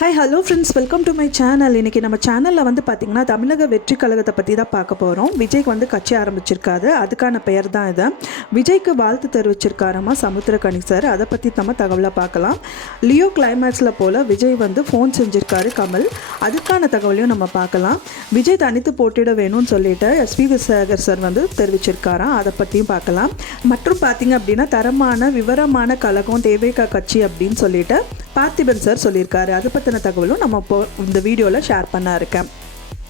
Hi hello friends, welcome to my channel. இன்றைக்கி நம்ம சேனலில் வந்து பார்த்திங்கன்னா தமிழக வெற்றி கழகத்தை பற்றி தான் பார்க்க போகிறோம். விஜய்க்கு வந்து கட்சி ஆரம்பிச்சிருக்காரு, அதுக்கான பெயர் தான் இது. விஜய்க்கு வாழ்த்து தெரிவிச்சிருக்காரம்மா சமுத்திரக்கனி சார். அதை பற்றி நம்ம தகவலாக பார்க்கலாம். லியோ கிளைமேக்ஸில் போல் விஜய் வந்து ஃபோன் செஞ்சுருக்காரு கமல், அதுக்கான தகவலையும் நம்ம பார்க்கலாம். விஜய் தனித்து போட்டியிட வேணும்னு சொல்லிட்டு எஸ்பி விசாகர் சார் வந்து தெரிவிச்சிருக்காராம், அதை பற்றியும் பார்க்கலாம். மற்றும் பார்த்திங்க அப்படின்னா தரமான விவரமான கழகம் தேவைக்கா கட்சி அப்படின்னு சொல்லிட்டு பார்த்திபன் சார் சொல்லியிருக்காரு. அதை பற்றின தகவலும் நம்ம இப்போ இந்த வீடியோவில் ஷேர் பண்ண இருக்கேன்.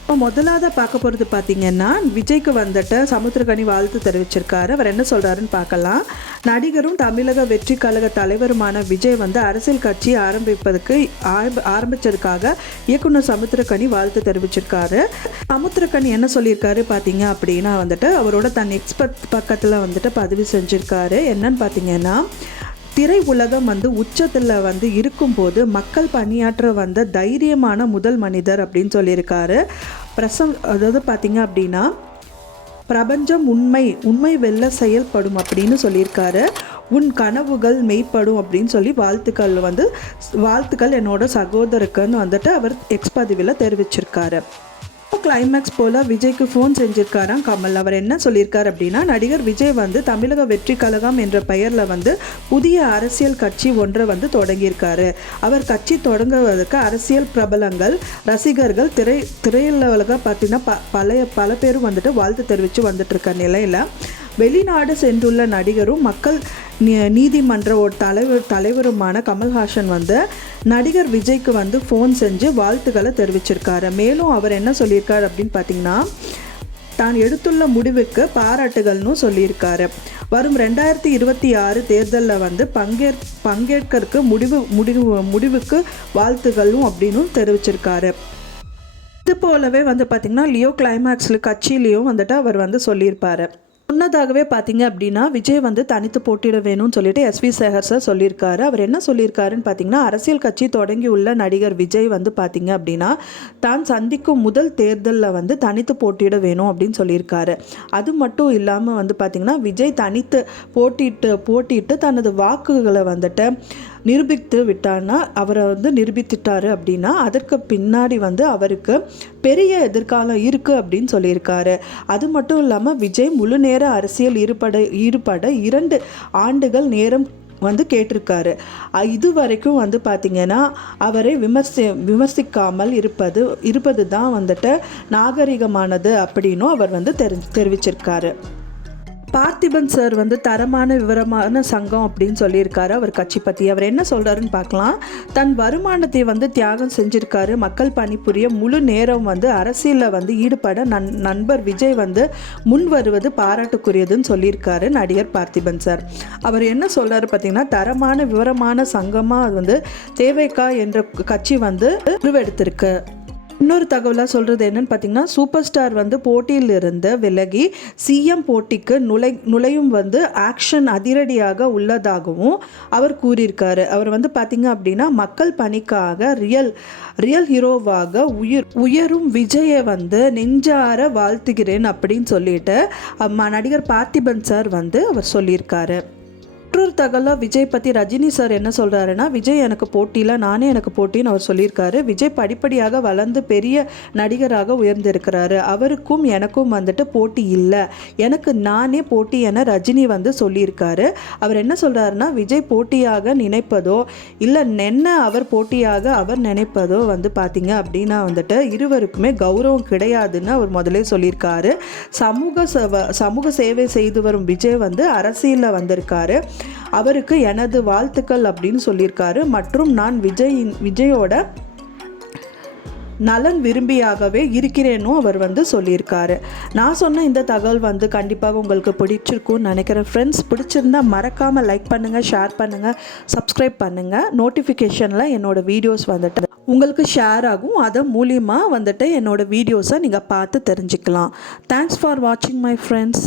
இப்போ முதலாவது பார்க்க போகிறது பார்த்திங்கன்னா விஜய்க்கு வந்துட்டு சமுத்திரக்கனி வாழ்த்து தெரிவிச்சிருக்காரு. அவர் என்ன சொல்கிறாருன்னு பார்க்கலாம். நடிகரும் தமிழக வெற்றி கழக தலைவருமான விஜய் வந்து அரசியல் கட்சி ஆரம்பித்ததுக்காக இயக்குனர் சமுத்திரக்கனி வாழ்த்து தெரிவிச்சிருக்காரு. சமுத்திரக்கனி என்ன சொல்லியிருக்காரு பார்த்தீங்க அப்படின்னா வந்துட்டு அவரோட தன் எக்ஸ்பர்ட் பக்கத்தில் வந்துட்டு பதிவு செஞ்சுருக்காரு. என்னன்னு பார்த்தீங்கன்னா, திரை உலகம் வந்து உச்சத்தில் வந்து இருக்கும்போது மக்கள் பணியாற்ற வந்த தைரியமான முதல் மனிதர் அப்படின்னு சொல்லியிருக்காரு. அதாவது பார்த்திங்க அப்படின்னா, பிரபஞ்சம் உண்மை வெல்ல செயல்படும் அப்படின்னு சொல்லியிருக்காரு. உன் கனவுகள் மெய்ப்படும் அப்படின்னு சொல்லி வாழ்த்துக்கள் என்னோட சகோதரருக்குன்னு வந்துட்டு அவர் எக்ஸ் பதிவில் தெரிவிச்சிருக்காரு. கிளைமேக்ஸ் போல் விஜய்க்கு ஃபோன் செஞ்சுருக்காராம் கமல். அவர் என்ன சொல்லியிருக்கார் அப்படின்னா, நடிகர் விஜய் வந்து தமிழக வெற்றி கழகம் என்ற பெயரில் வந்து புதிய அரசியல் கட்சி ஒன்றை வந்து தொடங்கியிருக்காரு. அவர் கட்சி தொடங்குவதற்கு அரசியல் பிரபலங்கள், ரசிகர்கள், திரையுலக பார்த்தீங்கன்னா பல பேரும் வந்துட்டு வாழ்த்து தெரிவித்து வந்துட்டுருக்க நிலையில் வெளிநாடு சென்றுள்ள நடிகரும் மக்கள் நீதிமன்ற ஒரு தலைவருமான கமல்ஹாசன் வந்து நடிகர் விஜய்க்கு வந்து ஃபோன் செஞ்சு வாழ்த்துக்களை தெரிவிச்சிருக்காரு. மேலும் அவர் என்ன சொல்லியிருக்காரு அப்படின்னு பார்த்தீங்கன்னா, தான் எடுத்துள்ள முடிவுக்கு பாராட்டுகள்னு சொல்லியிருக்காரு. வரும் 2026 தேர்தலில் வந்து பங்கேற்கறதுக்கு முடிவுக்கு வாழ்த்துக்களும் அப்படின்னு தெரிவிச்சிருக்காரு. இது போலவே வந்து பார்த்திங்கன்னா லியோ கிளைமேக்ஸில் கட்சியிலையும் வந்துட்டு அவர் வந்து சொல்லியிருப்பார். முன்னதாகவே பார்த்தீங்க அப்படின்னா விஜய் வந்து தனித்து போட்டியிட வேணும்னு சொல்லிட்டு எஸ்வி சேகர் சார் சொல்லியிருக்காரு. அவர் என்ன சொல்லியிருக்காருன்னு பார்த்தீங்கன்னா, அரசியல் கட்சி தொடங்கி உள்ள நடிகர் விஜய் வந்து பார்த்தீங்க அப்படின்னா தான் சந்திக்கும் முதல் தேர்தலில் வந்து தனித்து போட்டியிட வேணும் அப்படின்னு சொல்லியிருக்காரு. அது மட்டும் இல்லாமல் வந்து பார்த்திங்கன்னா விஜய் தனித்து போட்டியிட்டு தனது வாக்குகளை வந்துட்டு நிரூபித்து விட்டார்னா அவரை வந்து நிரூபித்துட்டாரு அப்படின்னா அதற்கு பின்னாடி வந்து அவருக்கு பெரிய எதிர்காலம் இருக்குது அப்படின்னு சொல்லியிருக்காரு. அது மட்டும் இல்லாமல் விஜய் முழு நேர அரசியல் ஈடுபட 2 ஆண்டுகள் நேரம் வந்து கேட்டிருக்காரு. இது வரைக்கும் வந்து பார்த்திங்கன்னா அவரை விமர்சிக்காமல் இருப்பது தான் வந்துட்டு நாகரிகமானது அப்படின்னும் அவர் வந்து தெரிவிச்சிருக்காரு. பார்த்திபன் சார் வந்து தரமான விவரமான சங்கம் அப்படின்னு சொல்லியிருக்காரு அவர் கட்சி பற்றி. அவர் என்ன சொல்கிறாருன்னு பார்க்கலாம். தன் வருமானத்தை வந்து தியாகம் செஞ்சுருக்காரு. மக்கள் பணிபுரிய முழு நேரம் வந்து அரசியலில் வந்து ஈடுபட நண்பர் விஜய் வந்து முன் வருவது பாராட்டுக்குரியதுன்னு சொல்லியிருக்காரு நடிகர் பார்த்திபன் சார். அவர் என்ன சொல்கிறாரு பார்த்தீங்கன்னா, தரமான விவரமான சங்கமாக வந்து தேவைக்கா என்ற கட்சி வந்து உருவெடுத்திருக்கு. இன்னொரு தகவலாக சொல்கிறது என்னன்னு பார்த்தீங்கன்னா, சூப்பர் ஸ்டார் வந்து போட்டியிலிருந்து விலகி சிஎம் போட்டிக்கு நுழையும் வந்து ஆக்ஷன் அதிரடியாக உள்ளதாகவும் அவர் கூறியிருக்காரு. அவர் வந்து பார்த்திங்க அப்படின்னா மக்கள் பணிக்காக ரியல் ஹீரோவாக உயரும் விஜயை வந்து நெஞ்சார வாழ்த்துகிறேன் அப்படின்னு சொல்லிட்டு நடிகர் பார்த்திபன் சார் வந்து அவர் சொல்லியிருக்காரு. மற்றொரு தகவலாக விஜய் பற்றி ரஜினி சார் என்ன சொல்கிறாருன்னா, விஜய் எனக்கு போட்டியில் நானே எனக்கு போட்டின்னு அவர் சொல்லியிருக்காரு. விஜய் படிப்படியாக வளர்ந்து பெரிய நடிகராக உயர்ந்திருக்கிறாரு. அவருக்கும் எனக்கும் வந்துட்டு போட்டி இல்லை, எனக்கு நானே போட்டி என ரஜினி வந்து சொல்லியிருக்காரு. அவர் என்ன சொல்கிறாருன்னா, விஜய் போட்டியாக நினைப்பதோ இல்லை அவர் போட்டியாக அவர் நினைப்பதோ வந்து பார்த்திங்க அப்படின்னா வந்துட்டு இருவருக்குமே கௌரவம் கிடையாதுன்னு அவர் முதலே சொல்லியிருக்காரு. சமூக சேவை செய்து வரும் விஜய் வந்து அரசியலில் வந்திருக்காரு. அவருக்கு எனது வாழ்த்துக்கள் அப்படின்னு சொல்லியிருக்காரு. மற்றும் நான் விஜயோட நலன் விரும்பியாகவே இருக்கிறேனும் அவர் வந்து சொல்லியிருக்காரு. நான் சொன்ன இந்த தகவல் வந்து கண்டிப்பாக உங்களுக்கு பிடிச்சிருக்கும்னு நினைக்கிறேன். ஃப்ரெண்ட்ஸ், பிடிச்சிருந்தா மறக்காமல் லைக் பண்ணுங்கள், ஷேர் பண்ணுங்கள், சப்ஸ்கிரைப் பண்ணுங்கள். நோட்டிஃபிகேஷனில் என்னோடய வீடியோஸ் வந்துட்டு உங்களுக்கு ஷேர் ஆகும். அதன் மூலிமா வந்துட்டு என்னோடய வீடியோஸை நீங்கள் பார்த்து தெரிஞ்சுக்கலாம். தேங்க்ஸ் ஃபார் வாட்சிங் மை ஃப்ரெண்ட்ஸ்.